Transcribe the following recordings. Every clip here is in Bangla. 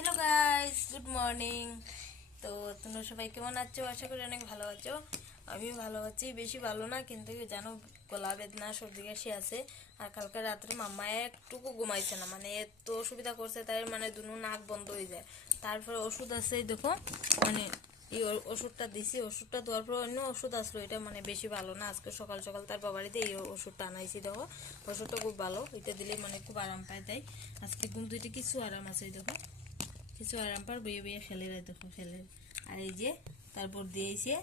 Hello guys, good morning. তো তোমরা সবাই কেমন আছো? আশা করি অনেক ভালো আছো। আমিও ভালো আছি, বেশি ভালো না, কিন্তু জানো গলা বেদনা সর্দি কাশি আছে। আর কালকে রাত্রে মাম্মা একটুকু ঘুমাইছে না, মানে এত অসুবিধা করছে, তাই মানে দুনো নাক বন্ধ হয়ে যায়। তারপরে ওষুধ আছে, দেখো মানে এই ওষুধটা দিছি, ওষুধটা দেওয়ার পর অন্য ওষুধ আসলো, এটা মানে বেশি ভালো না। আজকে সকাল সকাল তার বাবারিতে এই ওষুধটা আনাইছি, দেখো ওষুধটা খুব ভালো, এটা দিলে মানে খুব আরাম পায়। তাই আজকে কিন্তু এটা কিছু আরাম আছে, দেখো কিছু আরাম পার বইয়ে বইয়ে খেলে রায়, দেখো খেলে। আর এই যে তারপর দিয়েছে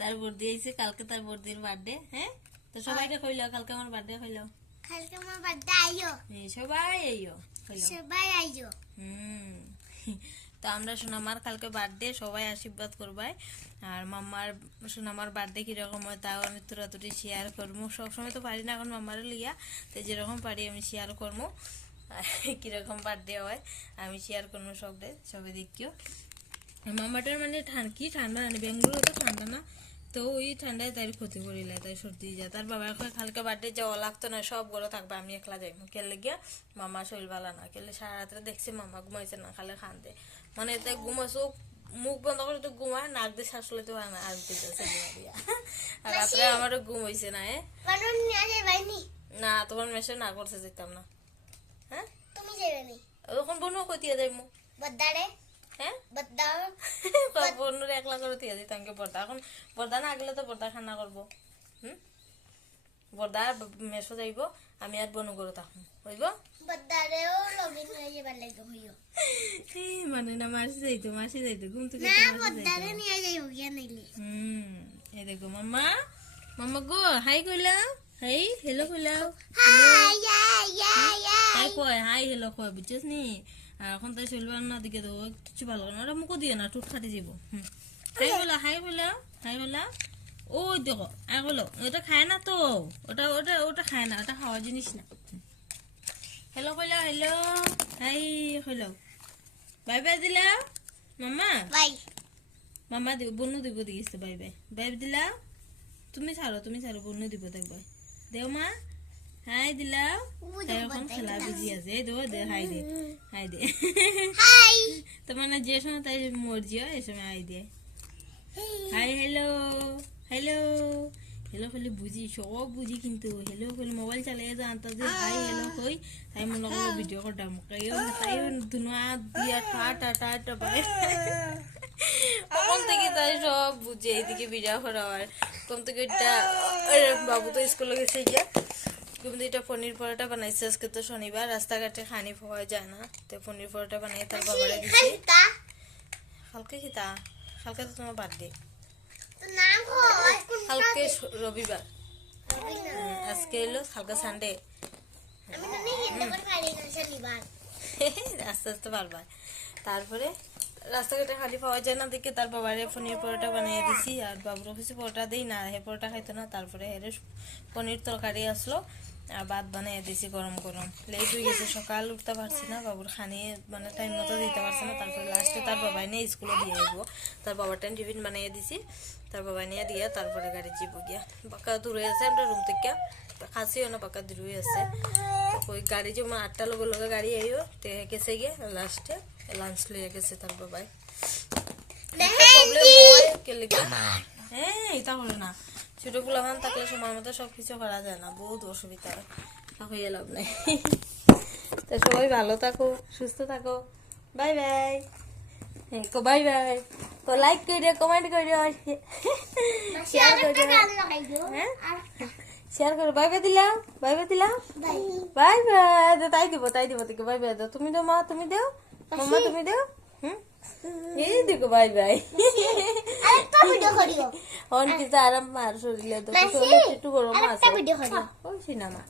তারপর দিয়েছে কালকে তার বর্দির বার্থডে। হ্যাঁ, তো সবাইকে কইলাও কালকে আমার বার্থডে, কইলাও কালকে আমার বার্থডে আইও, সবাই আইও, সবাই আইও। তো আমরা সোনামার কালকে বার্থডে, সবাই আশীর্বাদ করবাই। আর মাম্মার সোনামার বার্থডে কিরকম হয় তাও আমি তুরাতুরি শেয়ার করবো। সবসময় তো পারি না এখন মাম্মারও লিয়া, তো যেরকম পারি আমি শেয়ার করবো। কিরকম বার্থডে হয় আমি শেয়ার করবো সবে দেখিও। মামাটার মানে কি ঠান্ডা না, বেঙ্গলোর তো ঠান্ডা না, তো ওই ঠান্ডায় তাই ক্ষতি করিলে, তাই সর্দি যায়। তার বাবা এখন কালকে বার্থডে যাওয়া লাগতো না, সব গরো থাকবে, আমি একলা যাই। কেলে গিয়া মামা শরীর ভালো না, কেলে সারা রাত্রে দেখছি মামা ঘুমাইছে না, খালে খান্দে, মানে তাই ঘুমাইছো মুখ বন্ধ করে তো ঘুমায়, নাক দিয়ে শ্বাস লইতে পারে না, আর দিতেছে দিয়া। আর রাত্রে আমারও ঘুম হয়েছে না। না তোমার মেসে না করছে, যেতাম না। হ্যাঁ তুমি যাবে নি তখন বনু কইতিয়া যাইমু বদ্দারে। হ্যাঁ বদ্দা বনুরে একলা করে দিয়া দিতাম কে পর্দা। এখন পর্দা না আগলে তো পর্দা খানা করবো। বর্দা মেসো যাইব, আমি আর বনু করে থাকুন হইব। বদ্দারেও লগিন হয়ে যাবার লাগবে হইও। মানে না মাসি যাইতো ঘুম থেকে না, বদ্দারে নিয়ে যাইব গিয়া নাইলে। এই দেখো মাম্মা, মাম্মা গো হাই কইলাও, হাই হ্যালো কইলাও, হাই হাই কয়, হাই হ্যালো কয়, বুঝছিস নি? আর এখন তাই চলবার না দিকে তো কিছু ভালো না, ওরা মুখও দিয়ে না, টুট খাটি যাব। হাই বলা ওই দেখো এগুলো ওটা খায় না তো, ওটা খায় না, ওটা খাওয়ার জিনিস না। হ্যালো কইলাও, হ্যালো হাই কইলাও, বাই বাই দিলাও মাম্মা, বাই মাম্মা দিব, বন্যু দিব দিয়েছে, বাই বাই বাই দিলাও। তুমি ছাড়ো বন্যু দিব, দেখবে দেও মা, হাই দিলাও। তাই এখন খেলা বুঝি আছে, দে হাই দে তো মানে যে সময় তাই মর্জি হয় এই সময় হাই দিয়ে, হাই হ্যালো ফেলে বুঝি, সব বুঝি, কিন্তু হ্যালো ফেলে মোবাইল চালিয়ে যান তা যে হাই হ্যালো কই, তাই মনে করো ভিডিও করতাম, তাই দুনুয়া দিয়া টা বাই ওখান থেকে তাই সব বুঝে এইদিকে ভিডিও করা হয়। কোন থেকে বাবু তো স্কুলে গেছে গিয়া, কিন্তু এটা পনির পরোটা বানাইছে। আজকে তো শনিবার, রাস্তাঘাটে খানি পাওয়া যায় না, তো পনির পরোটা বানাই তার বাবারে দিছি। কালকে তো তোমার বার্থডে, কালকে রবিবার, আজকে এলো কালকে সানডে, আস্তে আস্তে বারবার। তারপরে রাস্তাঘাটে খালি পাওয়া যায় না দেখে তার বাবারে পনির পরোটা বানিয়ে দিছি। আর বাবুর কিছু পরোটা দিই না, হে পরোটা খাইতো না। তারপরে হেরে পনির তরকারি আসলো আর ভাত বানিয়ে দিছি গরম গরম। লেট হয়ে গেছে, সকাল উঠতে পারছি না, বাবুর খানি মানে টাইম মতো দিতে পারছি না। তারপরে লাস্টে তার বাবাই নিয়ে স্কুলে দিয়ে আসবো, তার বাবার টাইম টিফিন বানিয়ে দিছি, তার বাবাই নিয়ে দিয়ে তারপরে গাড়ি যাবো গিয়া। বাঁকা দূরে আছে আমরা রুম থেকে, খাসিও না বাঁকা দূরে আছে। ওই গাড়ি যেমন 8টার লগে গাড়ি আইও, তো গেছে গিয়ে লাস্টে লাঞ্চ লইয়া গেছে তার বাবাই। হ্যাঁ এটা করে না, ছোটগুলো এখন থাকলে সময় মতো সবকিছু করা যায় না, বহুত অসুবিধা হয়ে লাভ নাই। তো সবাই ভালো থাকো, সুস্থ থাকো, বাই বাই। বাই বাই, তো লাইক করে কমেন্ট করে শেয়ার করে, হ্যাঁ শেয়ার করো। বাই বাই দিলাম, বাই বাই তাই দিব থেকে বাই বাই দাও। তুমি দাও মা, তুমি দাও মাম্মা, তুমি দাও। এই দেখো বাই বাই। অন কিছু আরাম মার শরীরে, তো একটু গরম আছে ওই না মা।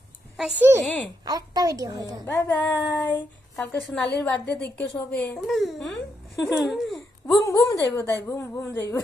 Bye bye. কালকে সোনালির বার্থডে দেখে সবে বুম বুম যাইব, তাই বুম বুম যাইব।